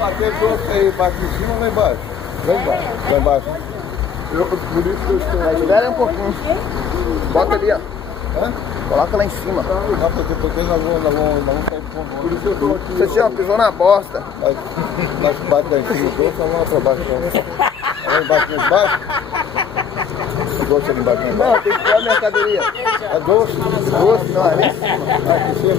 bater doce aí, bate em cima ou lá embaixo? Lá embaixo. Lá embaixo. Por isso que eu estou. Espera um pouquinho. Bota ali, ó. Hã? Coloca lá em cima. Não, porque nós vamos sair com fome. Por isso que eu estou aqui. Você assim, ó, pisou na bosta. Nós bate lá em cima, o doce, vamos lá pra baixo. Lá embaixo, mais baixo? O doce ali embaixo, mais baixo. Não, tem que pôr a mercadoria. É doce? Doce, não, é ali em cima. Aqui em cima.